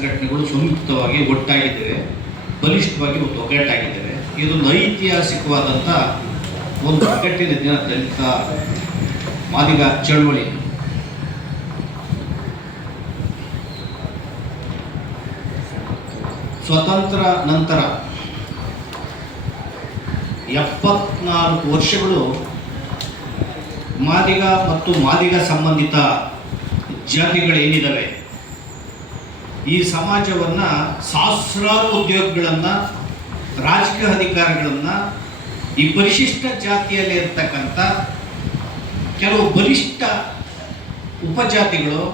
ಸಂಘಟನೆಗಳು ಸಂಯುಕ್ತವಾಗಿ ಒಟ್ಟಾಗಿದ್ದೇವೆ, ಬಲಿಷ್ಠವಾಗಿ ಒಂದು ಒಗ್ಗಟ್ಟಾಗಿದ್ದೇವೆ. ಇದೊಂದು ಐತಿಹಾಸಿಕವಾದಂಥ ಒಂದು ಒಗ್ಗಟ್ಟಿನ ದಿನ ದಲಿತ ಮಾದಿಗ ಚಳವಳಿ. ಸ್ವತಂತ್ರ ನಂತರ ಎಪ್ಪತ್ನಾಲ್ಕು ವರ್ಷಗಳು ಮಾದಿಗ ಮತ್ತು ಮಾದಿಗ ಸಂಬಂಧಿತ ಜಾತಿಗಳೇನಿದ್ದಾವೆ ಈ ಸಮಾಜವನ್ನು ಸಹಸ್ರಾರು ಉದ್ಯೋಗಗಳನ್ನು, ರಾಜಕೀಯ ಅಧಿಕಾರಗಳನ್ನು, ಈ ಪರಿಶಿಷ್ಟ ಜಾತಿಯಲ್ಲಿ ಇರ್ತಕ್ಕಂಥ ಕೆಲವು ಬಲಿಷ್ಠ ಉಪಜಾತಿಗಳು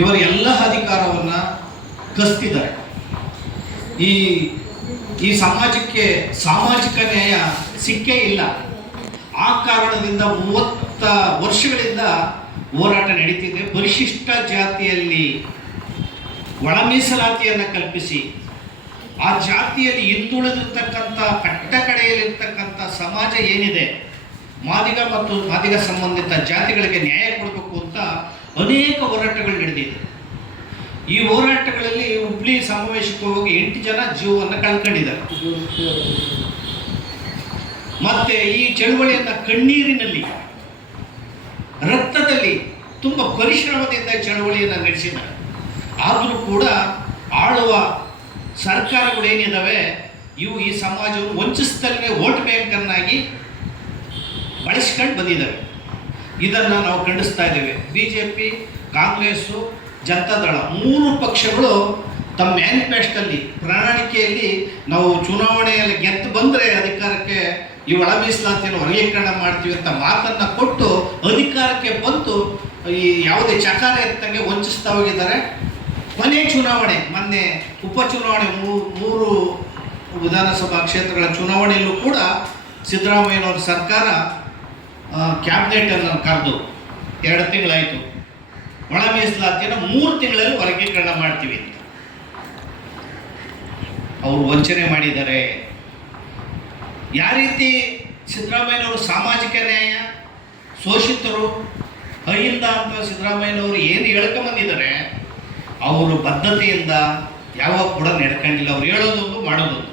ಇವರ ಎಲ್ಲ ಅಧಿಕಾರವನ್ನು ಕಸ್ತಿದ್ದಾರೆ. ಈ ಈ ಸಮಾಜಕ್ಕೆ ಸಾಮಾಜಿಕ ನ್ಯಾಯ ಸಿಕ್ಕೇ ಇಲ್ಲ. ಆ ಕಾರಣದಿಂದ ಮೂವತ್ತ ವರ್ಷಗಳಿಂದ ಹೋರಾಟ ನಡೀತಿದೆ. ಪರಿಶಿಷ್ಟ ಜಾತಿಯಲ್ಲಿ ಒಳ ಮೀಸಲಾತಿಯನ್ನು ಕಲ್ಪಿಸಿ, ಆ ಜಾತಿಯಲ್ಲಿ ಹಿಂದುಳಿದಿರ್ತಕ್ಕಂಥ ಕಟ್ಟ ಕಡೆಯಲ್ಲಿರ್ತಕ್ಕಂಥ ಸಮಾಜ ಏನಿದೆ, ಮಾದಿಗ ಮತ್ತು ಮಾದಿಗ ಸಂಬಂಧಿತ ಜಾತಿಗಳಿಗೆ ನ್ಯಾಯ ಕೊಡಬೇಕು ಅಂತ ಅನೇಕ ಹೋರಾಟಗಳು ನಡೆದಿದೆ. ಈ ಹೋರಾಟಗಳಲ್ಲಿ ಹುಬ್ಳಿ ಸಮಾವೇಶಕ್ಕೆ ಹೋಗಿ ಎಂಟು ಜನ ಜೀವವನ್ನು ಕಳ್ಕೊಂಡಿದ್ದಾರೆ. ಮತ್ತೆ ಈ ಚಳುವಳಿಯನ್ನ ಕಣ್ಣೀರಿನಲ್ಲಿ, ರಕ್ತದಲ್ಲಿ ತುಂಬ ಪರಿಶ್ರಮದಿಂದ ಚಳವಳಿಯನ್ನು ನಡೆಸಿದ್ದಾರೆ. ಆದರೂ ಕೂಡ ಆಳುವ ಸರ್ಕಾರಗಳು ಏನಿದ್ದಾವೆ ಇವು ಈ ಸಮಾಜವನ್ನು ವಂಚಿಸ್ತಲೇ ವೋಟ್ ಬ್ಯಾಂಕನ್ನಾಗಿ ಬಳಸ್ಕೊಂಡು ಬಂದಿದ್ದಾವೆ ಇದನ್ನು ನಾವು ಖಂಡಿಸ್ತಾ ಇದ್ದೇವೆ. B J P Congress Janata Dal ಮೂರು ಪಕ್ಷಗಳು ತಮ್ಮ ಮ್ಯಾನಿಫೆಸ್ಟಲ್ಲಿ ಪ್ರಣಾಳಿಕೆಯಲ್ಲಿ ನಾವು ಚುನಾವಣೆಯಲ್ಲಿ ಗೆದ್ದು ಬಂದರೆ ಅಧಿಕಾರಕ್ಕೆ ಈ ಒಳ ಮೀಸಲಾತಿಯನ್ನು ವರ್ಗೀಕರಣ ಮಾಡ್ತೀವಿ ಅಂತ ಮಾತನ್ನು ಕೊಟ್ಟು ಅಧಿಕಾರಕ್ಕೆ ಬಂದು ಈ ಯಾವುದೇ ಚಕಾರ ಎತ್ತಂಗೆ ವಂಚಿಸ್ತಾ ಹೋಗಿದ್ದಾರೆ. ಕೊನೆ ಚುನಾವಣೆ, ಮೊನ್ನೆ ಉಪಚುನಾವಣೆ ಮೂರು ವಿಧಾನಸಭಾ ಕ್ಷೇತ್ರಗಳ ಚುನಾವಣೆಯಲ್ಲೂ ಕೂಡ ಸಿದ್ದರಾಮಯ್ಯನವರ ಸರ್ಕಾರ ಕ್ಯಾಬಿನೆಟನ್ನು ಕರೆದು ಎರಡು ತಿಂಗಳಾಯಿತು. ಒಳ ಮೀಸಲಾತಿಯನ್ನು ಮೂರು ತಿಂಗಳಲ್ಲಿ ವರ್ಗೀಕರಣ ಮಾಡ್ತೀವಿ ಅಂತ. ಅವರು ವಂಚನೆ ಮಾಡಿದ್ದಾರೆ. ಯಾವ ರೀತಿ ಸಿದ್ದರಾಮಯ್ಯನವರು ಸಾಮಾಜಿಕ ನ್ಯಾಯ, ಶೋಷಿತರು, ಅಹಿಂದ ಅಂತ ಸಿದ್ದರಾಮಯ್ಯನವರು ಏನು ಹೇಳ್ಕೊಂಬಂದಿದ್ದಾರೆ ಅವರು ಬದ್ಧತೆಯಿಂದ ಯಾವಾಗ ಕೂಡ ನಡ್ಕೊಂಡಿಲ್ಲ. ಅವ್ರು ಹೇಳೋದೊಂದು ಮಾಡೋದೊಂದು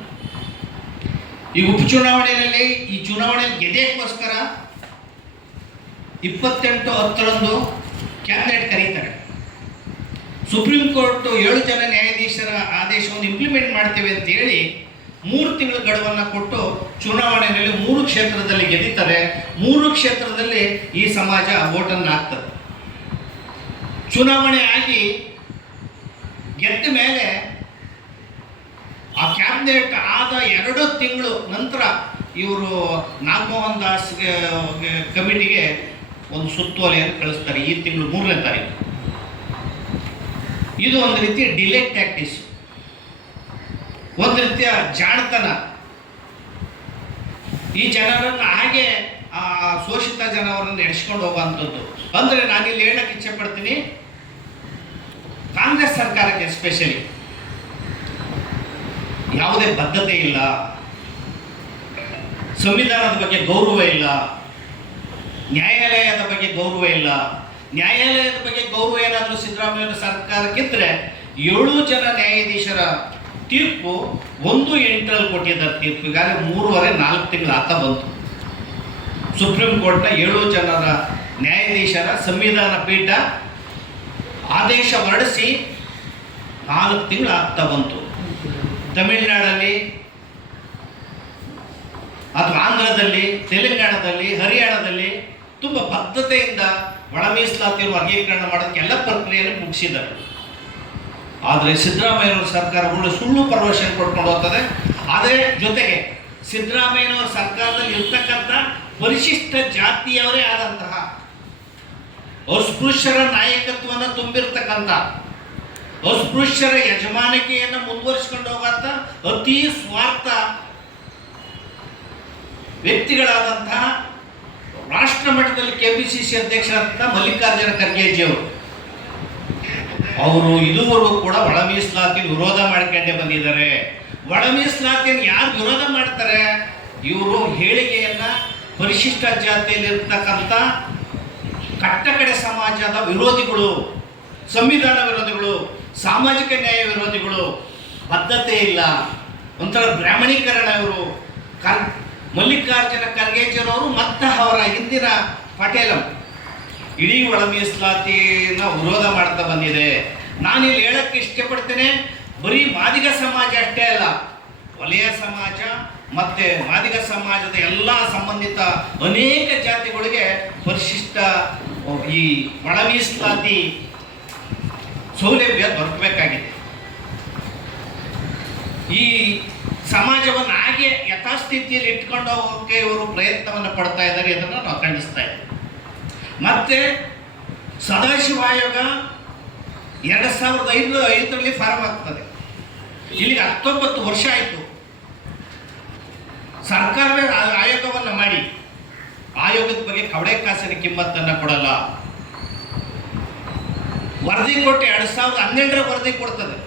ಈ ಉಪಚುನಾವಣೆಯಲ್ಲಿ, ಈ ಚುನಾವಣೆ ಗೆದೆಯಕ್ಕೋಸ್ಕರ ಇಪ್ಪತ್ತೆಂಟು ಹತ್ತರಂದು ಕ್ಯಾಬಿನೆಟ್ ಕರೀತಾರೆ. ಸುಪ್ರೀಂ ಕೋರ್ಟ್ ಏಳು ಜನ ನ್ಯಾಯಾಧೀಶರ ಆದೇಶವನ್ನು ಇಂಪ್ಲಿಮೆಂಟ್ ಮಾಡ್ತೇವೆ ಅಂತ ಹೇಳಿ ಮೂರು ತಿಂಗಳ ಗಡುವನ್ನು ಕೊಟ್ಟು ಚುನಾವಣೆಯಲ್ಲಿ ಮೂರು ಕ್ಷೇತ್ರದಲ್ಲಿ ಗೆದ್ದಿದ್ದಾರೆ. ಮೂರು ಕ್ಷೇತ್ರದಲ್ಲಿ ಈ ಸಮಾಜ ಓಟನ್ನು ಹಾಕ್ತದೆ. ಚುನಾವಣೆ ಆಗಿ ಗೆದ್ದ ಮೇಲೆ ಆ ಕ್ಯಾಬಿನೆಟ್ ಆದ ಎರಡು ತಿಂಗಳು ನಂತರ ಇವರು ನಾಗಮೋಹನ್ ದಾಸ್ಗೆ ಕಮಿಟಿಗೆ ಒಂದು ಸುತ್ತೋಲೆಯನ್ನು ಕಳಿಸ್ತಾರೆ. ಈ ತಿಂಗಳು ಮೂರನೇ ತಾರೀಕು. ಇದು ಒಂದು ರೀತಿ ಡಿಲೇ ಟ್ಯಾಕ್ಟಿಸ್ ಒಂದು ರೀತಿಯ ಜಾಣತನ. ಈ ಜನರನ್ನು ಹಾಗೆ, ಆ ಶೋಷಿತ ಜನವರನ್ನು ನಡೆಸ್ಕೊಂಡು ಹೋಗುವಂಥದ್ದು. ಅಂದರೆ ನಾನಿಲ್ಲಿ ಹೇಳಕ್ಕೆ ಇಚ್ಛೆ ಪಡ್ತೀನಿ ಕಾಂಗ್ರೆಸ್ ಸರ್ಕಾರಕ್ಕೆ ಎಸ್ಪೆಷಲಿ ಯಾವುದೇ ಬದ್ಧತೆ ಇಲ್ಲ, ಸಂವಿಧಾನದ ಬಗ್ಗೆ ಗೌರವ ಇಲ್ಲ, ನ್ಯಾಯಾಲಯದ ಬಗ್ಗೆ ಗೌರವ ಇಲ್ಲ, ನ್ಯಾಯಾಲಯದ ಬಗ್ಗೆ ಗೌರವ ಏನಾದರೂ ಸಿದ್ದರಾಮಯ್ಯ ಸರ್ಕಾರಕ್ಕಿದ್ರೆ ಏಳು ಜನ ನ್ಯಾಯಾಧೀಶರ ತೀರ್ಪು ಒಂದು ಎಂಟರಲ್ಲಿ ಕೊಟ್ಟಿದ್ದಾರೆ ತೀರ್ಪು. ಈಗಾಗಲೇ ಮೂರುವರೆ, ನಾಲ್ಕು ತಿಂಗಳು ಆತ ಬಂತು. ಸುಪ್ರೀಂ ಕೋರ್ಟ್ನ ಏಳು ಜನರ ನ್ಯಾಯಾಧೀಶರ ಸಂವಿಧಾನ ಪೀಠ ಆದೇಶ ಹೊರಡಿಸಿ ನಾಲ್ಕು ತಿಂಗಳು ಆಗ್ತಾ ಬಂತು. ತಮಿಳುನಾಡಲ್ಲಿ ಅಥವಾ ಆಂಧ್ರದಲ್ಲಿ, ತೆಲಂಗಾಣದಲ್ಲಿ, ಹರಿಯಾಣದಲ್ಲಿ ತುಂಬ ಬದ್ಧತೆಯಿಂದ ಒಳ ಮೀಸಲಾತಿಯನ್ನು ವರ್ಗೀಕರಣ ಮಾಡೋಕ್ಕೆ ಎಲ್ಲ ಪ್ರಕ್ರಿಯೆಯನ್ನು ಮುಗಿಸಿದ್ದಾರೆ. ಆದರೆ ಸಿದ್ದರಾಮಯ್ಯನವರ ಸರ್ಕಾರಗಳು ಸುಳ್ಳು ಪರ್ವಶನ್ ಕೊಟ್ಕೊಂಡು ಹೋಗ್ತದೆ. ಅದೇ ಜೊತೆಗೆ ಸಿದ್ದರಾಮಯ್ಯನವರ ಸರ್ಕಾರದಲ್ಲಿ ಇರ್ತಕ್ಕಂಥ ಪರಿಶಿಷ್ಟ ಜಾತಿಯವರೇ ಆದಂತಹ ಅಸ್ಪೃಶ್ಯರ ನಾಯಕತ್ವನ ತುಂಬಿರ್ತಕ್ಕಂಥ, ಅಸ್ಪೃಶ್ಯರ ಯಜಮಾನಿಕೆಯನ್ನು ಮುಂದುವರಿಸಿಕೊಂಡು ಹೋಗಂತ ಅತಿ ಸ್ವಾರ್ಥ ವ್ಯಕ್ತಿಗಳಾದಂತಹ ರಾಷ್ಟ್ರ ಮಟ್ಟದಲ್ಲಿ ಕೆ ಪಿ ಸಿ ಸಿ ಅಧ್ಯಕ್ಷರಾದಂಥ ಮಲ್ಲಿಕಾರ್ಜುನ ಖರ್ಗೆಜಿಯವರು. ಅವರು ಇದುವರೆಗೂ ಕೂಡ ಒಳ ಮೀಸಲಾತಿ ವಿರೋಧ ಮಾಡ್ಕೊಂಡೇ ಬಂದಿದ್ದಾರೆ. ಒಳ ಮೀಸಲಾತಿಯನ್ನು ಯಾರು ವಿರೋಧ ಮಾಡ್ತಾರೆ? ಇವರು ಹೇಳಿಕೆಯನ್ನ ಪರಿಶಿಷ್ಟ ಜಾತಿಯಲ್ಲಿ ಕಟ್ಟಕಡೆ ಸಮಾಜದ ವಿರೋಧಿಗಳು, ಸಂವಿಧಾನ ವಿರೋಧಿಗಳು, ಸಾಮಾಜಿಕ ನ್ಯಾಯ ವಿರೋಧಿಗಳು, ಬದ್ಧತೆ ಇಲ್ಲ. ಒಂಥರ ಬ್ರಾಹ್ಮಣೀಕರಣ ಇವರು. ಕರ್, ಮಲ್ಲಿಕಾರ್ಜುನ ಖರ್ಗೆಜಿಯವರು ಮತ್ತು ಅವರ ಹಿಂದಿನ ಪಟೇಲಂ. ಇಡೀ ಒಳ ಮೀಸಲಾತಿನ ವಿರೋಧ ಮಾಡ್ತಾ ಬಂದಿದೆ. ನಾನಿಲ್ಲಿ ಹೇಳಕ್ಕೆ ಇಷ್ಟಪಡ್ತೇನೆ, ಬರೀ ಮಾದಿಗ ಸಮಾಜ ಅಷ್ಟೇ ಅಲ್ಲ. ವಲಯ ಸಮಾಜ ಮತ್ತೆ ಮಾದಿಗ ಸಮಾಜದ ಎಲ್ಲ ಸಂಬಂಧಿತ ಅನೇಕ ಜಾತಿಗಳಿಗೆ ಪರಿಶಿಷ್ಟ ಈ ಒಳ ಮೀಸಲಾತಿ ಸೌಲಭ್ಯ ದೊರಕಬೇಕಾಗಿದೆ. ಈ ಸಮಾಜವನ್ನು ಹಾಗೆ ಯಥಾಸ್ಥಿತಿಯಲ್ಲಿ ಇಟ್ಕೊಂಡು ಹೋಗೋಕೆ ಇವರು ಪ್ರಯತ್ನವನ್ನು ಪಡ್ತಾ ಇದ್ದಾರೆ ಅದನ್ನು ನಾವು ಖಂಡಿಸ್ತಾ ಇದ್ದೀವಿ. ಮತ್ತೆ ಸದಾಶಿವ ಆಯೋಗ ಎರಡು ಸಾವಿರದ ಐದು, ಐದರಲ್ಲಿ ಫಾರಂ ಆಗ್ತದೆ. ಇಲ್ಲಿಗೆ ಹತ್ತೊಂಬತ್ತು ವರ್ಷ ಆಯಿತು. ಸರ್ಕಾರವೇ ಆಯೋಗವನ್ನು ಮಾಡಿ. ಆಯೋಗದ ಬಗ್ಗೆ ಕವಡೆ ಕಾಸಿನ ಕಿಮ್ಮತ್ತನ್ನು ಕೊಡಲ್ಲ. ವರದಿ ಕೊಟ್ಟು ಎರಡು ಸಾವಿರದ ಹನ್ನೆರಡರ ವರದಿ ಕೊಡ್ತದೆ.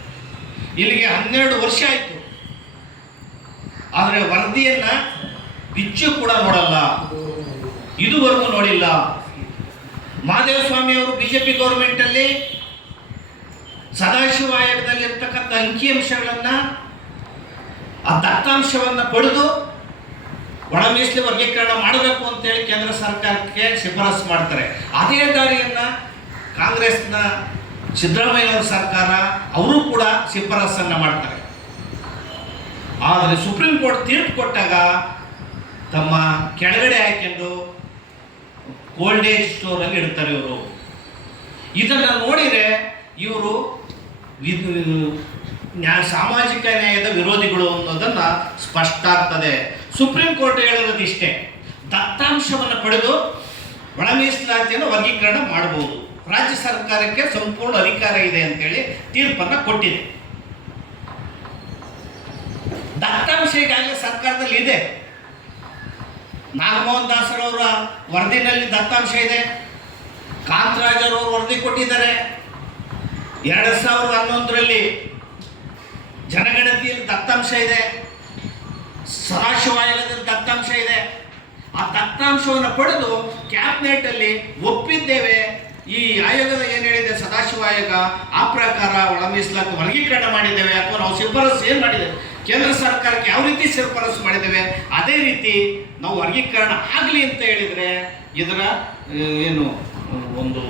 ಇಲ್ಲಿಗೆ ಹನ್ನೆರಡು ವರ್ಷ ಆಯಿತು. ಆದರೆ ವರದಿಯನ್ನ ಬಿಚ್ಚು ಕೂಡ ನೋಡಲ್ಲ. ಇದುವರೆಗೂ ನೋಡಿಲ್ಲ. ಮಹಾದೇವ ಸ್ವಾಮಿ ಅವರು ಬಿಜೆಪಿ ಗೌರ್ಮೆಂಟ್ ಅಲ್ಲಿ ಸದಾಶಿವ ಆಯೋಗದಲ್ಲಿ ಇರ್ತಕ್ಕಂಥ ಅಂಕಿಅಂಶಗಳನ್ನ ಆ ದತ್ತಾಂಶವನ್ನು ಪಡೆದು ಒಳ ಮೀಸಲು ವರ್ಗೀಕರಣ ಮಾಡಬೇಕು ಅಂತೇಳಿ ಕೇಂದ್ರ ಸರ್ಕಾರಕ್ಕೆ ಶಿಫಾರಸು ಮಾಡ್ತಾರೆ. ಅದೇ ದಾರಿಯನ್ನ ಕಾಂಗ್ರೆಸ್ನ ಸಿದ್ದರಾಮಯ್ಯ ಸರ್ಕಾರ, ಅವರು ಕೂಡ ಶಿಫಾರಸನ್ನ ಮಾಡ್ತಾರೆ. ಆದರೆ ಸುಪ್ರೀಂ ಕೋರ್ಟ್ ತೀರ್ಪು ಕೊಟ್ಟಾಗ ತಮ್ಮ ಕೆಳಗಡೆ ಹಾಕೊಂಡು ಕೋಲ್ಡ್ ಏಜ್ ಸ್ಟೋರಲ್ಲಿ ಇಡ್ತಾರೆ ಇವರು. ಇದನ್ನು ನೋಡಿದರೆ ಇವರು ಸಾಮಾಜಿಕ ನ್ಯಾಯದ ವಿರೋಧಿಗಳು ಅನ್ನೋದನ್ನು ಸ್ಪಷ್ಟ ಆಗ್ತದೆ. ಸುಪ್ರೀಂ ಕೋರ್ಟ್ ಹೇಳಿರೋದು ಇಷ್ಟೇ. ದತ್ತಾಂಶವನ್ನು ಪಡೆದು ಒಳ ಮೀಸಲಾತಿಯನ್ನು ವರ್ಗೀಕರಣ ಮಾಡಬಹುದು. ರಾಜ್ಯ ಸರ್ಕಾರಕ್ಕೆ ಸಂಪೂರ್ಣ ಅಧಿಕಾರ ಇದೆ ಅಂತೇಳಿ ತೀರ್ಪನ್ನು ಕೊಟ್ಟಿದೆ. ದತ್ತಾಂಶ ಈಗಾಗಲೇ ಸರ್ಕಾರದಲ್ಲಿ ಇದೆ. ನಾಗಮೋಹನ್ ದಾಸರವರ ವರದಿನಲ್ಲಿ ದತ್ತಾಂಶ ಇದೆ. ಕಾಂತರಾಜರವರು ವರದಿ ಕೊಟ್ಟಿದ್ದಾರೆ. ಎರಡು ಸಾವಿರದ ಹನ್ನೊಂದರಲ್ಲಿ ಜನಗಣತಿಯಲ್ಲಿ ದತ್ತಾಂಶ ಇದೆ. ಸದಾಶಿವ ಆಯೋಗದಲ್ಲಿ ದತ್ತಾಂಶ ಇದೆ. ಆ ದತ್ತಾಂಶವನ್ನು ಪಡೆದು ಕ್ಯಾಬಿನೆಟ್ ಅಲ್ಲಿ ಒಪ್ಪಿದ್ದೇವೆ. ಈ ಆಯೋಗದ ಏನು ಹೇಳಿದೆ? ಸದಾಶಿವ ಆಯೋಗ ಆ ಪ್ರಕಾರ ಒಳ ಮೀಸಲಾತಿ ವರ್ಗೀಕರಣ ಮಾಡಿದ್ದೇವೆ. ಅಥವಾ ನಾವು ಶಿಫಾರಸು ಏನು ಮಾಡಿದ್ದೇವೆ? ಕೇಂದ್ರ ಸರ್ಕಾರಕ್ಕೆ ಯಾವ ರೀತಿ ಶಿಫಾರಸು ಮಾಡಿದ್ದೇವೆ? ಅದೇ ರೀತಿ ನಾವು ವರ್ಗೀಕರಣ ಆಗಲಿ ಅಂತ ಹೇಳಿದರೆ ಇದರ ಏನು, ಒಂದು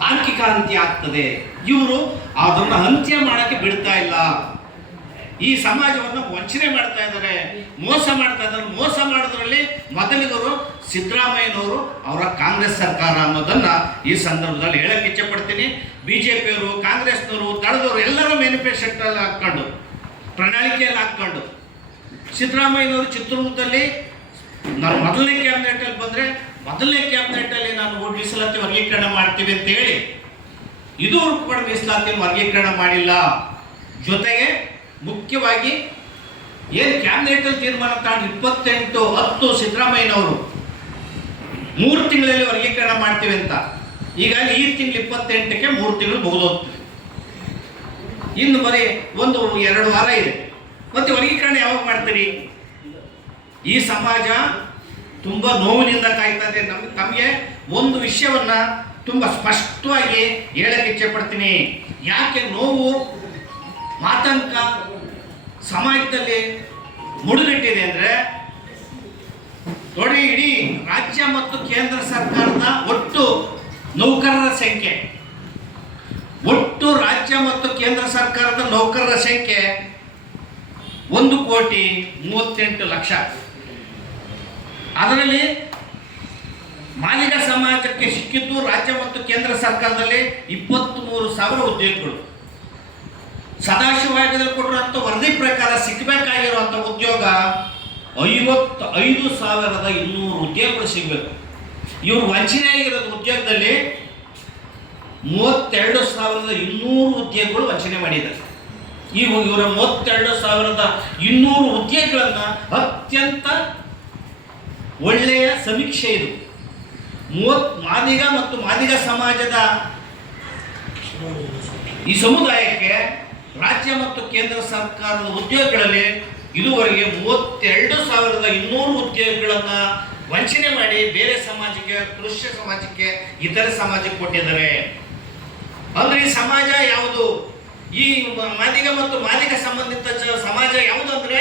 ತಾರ್ಕಿಕ ಅಂತ್ಯ ಆಗ್ತದೆ. ಇವರು ಅದನ್ನು ಅಂತ್ಯ ಮಾಡಕ್ಕೆ ಬಿಡ್ತಾ ಇಲ್ಲ. ಈ ಸಮಾಜವನ್ನು ವಂಚನೆ ಮಾಡ್ತಾ ಇದ್ದಾರೆ, ಮೋಸ ಮಾಡ್ತಾ ಇದ್ದಾರೆ. ಮೋಸ ಮಾಡೋದ್ರಲ್ಲಿ ಮೊದಲಿಗರು ಸಿದ್ದರಾಮಯ್ಯನವರು ಅವರ ಕಾಂಗ್ರೆಸ್ ಸರ್ಕಾರ ಅನ್ನೋದನ್ನ ಈ ಸಂದರ್ಭದಲ್ಲಿ ಹೇಳಕ್ಕೆ ಜೆ ಪಿಯವರು ಕಾಂಗ್ರೆಸ್ನವರು ತಳೆದವರು ಎಲ್ಲರೂ ಮ್ಯಾನಿಫೆಸ್ಟೋಲ್ಲಿ ಹಾಕ್ಕೊಂಡು, ಪ್ರಣಾಳಿಕೆಯಲ್ಲಿ ಹಾಕ್ಕೊಂಡು, ಸಿದ್ದರಾಮಯ್ಯನವರು ಚಿತ್ರದುರ್ಗದಲ್ಲಿ ನಾನು ಮೊದಲನೇ ಕ್ಯಾಬಿನೆಟಲ್ಲಿ ಬಂದರೆ ಮೊದಲನೇ ಕ್ಯಾಬಿನೆಟಲ್ಲಿ ನಾನು ಮೀಸಲಾತಿ ವರ್ಗೀಕರಣ ಮಾಡ್ತೀವಿ ಅಂತ ಹೇಳಿ ಇದುವರೆಗೂ ಕೂಡ ಮೀಸಲಾತಿಯನ್ನು ವರ್ಗೀಕರಣ ಮಾಡಿಲ್ಲ. ಜೊತೆಗೆ ಮುಖ್ಯವಾಗಿ ಏನು ಕ್ಯಾಬಿನೆಟಲ್ಲಿ ತೀರ್ಮಾನ ತಗೊಂಡು ಇಪ್ಪತ್ತೆಂಟು ಹತ್ತು ಸಿದ್ದರಾಮಯ್ಯನವರು ಮೂರು ತಿಂಗಳಲ್ಲಿ ವರ್ಗೀಕರಣ ಮಾಡ್ತೀವಿ ಅಂತ. ಈಗಾಗಲೇ ಈ ತಿಂಗಳು ಇಪ್ಪತ್ತೆಂಟಕ್ಕೆ ಮೂರು ತಿಂಗಳು ಮುಗಿದೋಗ್ತದೆ. ಇನ್ನು ಬರೀ ಒಂದು ಎರಡು ವಾರ ಇದೆ. ಮತ್ತೆ ವರ್ಗೀಕರಣ ಯಾವಾಗ ಮಾಡ್ತೀರಿ? ಈ ಸಮಾಜ ತುಂಬ ನೋವಿನಿಂದ ಕಾಯ್ತಾ ಇದೆ. ನಮ್ಗೆ ತಮಗೆ ಒಂದು ವಿಷಯವನ್ನ ತುಂಬ ಸ್ಪಷ್ಟವಾಗಿ ಹೇಳಕ್ಕೆ ಇಚ್ಛೆ ಪಡ್ತೀನಿ. ಯಾಕೆ ನೋವು, ಮಾತಂಕ ಸಮಾಜದಲ್ಲಿ ಮುಡುಗಟ್ಟಿದೆ ಅಂದರೆ ನೋಡಿ, ಇಡೀ ರಾಜ್ಯ ಮತ್ತು ಕೇಂದ್ರ ಸರ್ಕಾರದ ಒಟ್ಟು ನೌಕರರ ಸಂಖ್ಯೆ. ಒಟ್ಟು ರಾಜ್ಯ ಮತ್ತು ಕೇಂದ್ರ ಸರ್ಕಾರದ ನೌಕರರ ಸಂಖ್ಯೆ ಒಂದು ಕೋಟಿ ಮೂವತ್ತೆಂಟು ಲಕ್ಷ. ಅದರಲ್ಲಿ ಮಾಲಿಕ ಸಮಾಜಕ್ಕೆ ಸಿಕ್ಕಿದ್ದು ರಾಜ್ಯ ಮತ್ತು ಕೇಂದ್ರ ಸರ್ಕಾರದಲ್ಲಿ ಇಪ್ಪತ್ತ್ಮೂರು ಸಾವಿರ ಉದ್ಯೋಗಗಳು. ಕೊಟ್ಟರು ಕೊಟ್ಟಿರುವಂಥ ವರದಿ ಪ್ರಕಾರ ಸಿಗಬೇಕಾಗಿರುವಂಥ ಉದ್ಯೋಗ ಐವತ್ತು ಐದು ಸಾವಿರದ ಇನ್ನೂರು ಉದ್ಯೋಗಗಳು ಸಿಗಬೇಕು. ಇವರು ವಂಚನೆ ಆಗಿರೋದು ಉದ್ಯೋಗದಲ್ಲಿ ಮೂವತ್ತೆರಡು ಸಾವಿರದ ಇನ್ನೂರು ಉದ್ಯೋಗಗಳು ವಂಚನೆ ಮಾಡಿದ್ದಾರೆ. ಈ ಇವರ ಮೂವತ್ತೆರಡು ಸಾವಿರದ ಇನ್ನೂರು ಉದ್ಯೋಗಗಳನ್ನು ಅತ್ಯಂತ ಒಳ್ಳೆಯ ಸಮೀಕ್ಷೆ ಇದು. ಮೂವತ್ ಮಾದಿಗ ಮತ್ತು ಮಾದಿಗ ಸಮಾಜದ ಈ ಸಮುದಾಯಕ್ಕೆ ರಾಜ್ಯ ಮತ್ತು ಕೇಂದ್ರ ಸರ್ಕಾರದ ಉದ್ಯೋಗಗಳಲ್ಲಿ ಇದುವರೆಗೆ ಮೂವತ್ತೆರಡು ಸಾವಿರದ ಇನ್ನೂರು ಉದ್ಯೋಗಗಳನ್ನ ವಂಚನೆ ಮಾಡಿ ಬೇರೆ ಸಮಾಜಕ್ಕೆ ಕೃಷಿ ಸಮಾಜಕ್ಕೆ, ಇತರೆ ಸಮಾಜಕ್ಕೆ ಕೊಟ್ಟಿದ್ದಾರೆ. ಅಂದ್ರೆ ಈ ಸಮಾಜ ಯಾವುದು? ಈ ಮಾದಿಗ ಮತ್ತು ಮಾದಿಗ ಸಂಬಂಧಿತ ಸಮಾಜ ಯಾವುದು ಅಂದ್ರೆ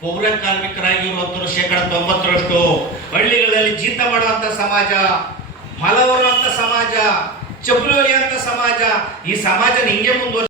ಪೌರ ಕಾರ್ಮಿಕರಾಗಿರುವಂತರು ಶೇಕಡ ತೊಂಬತ್ತರಷ್ಟು. ಹಳ್ಳಿಗಳಲ್ಲಿ ಜೀತ ಮಾಡುವಂತ ಸಮಾಜ ಮಲವರುವಂತ ಸಮಾಜ, ಚಪ್ಪಲಿ ಅಂತ ಸಮಾಜ. ಈ ಸಮಾಜ ಹಿಂಗೆ ಮುಂದುವರಿ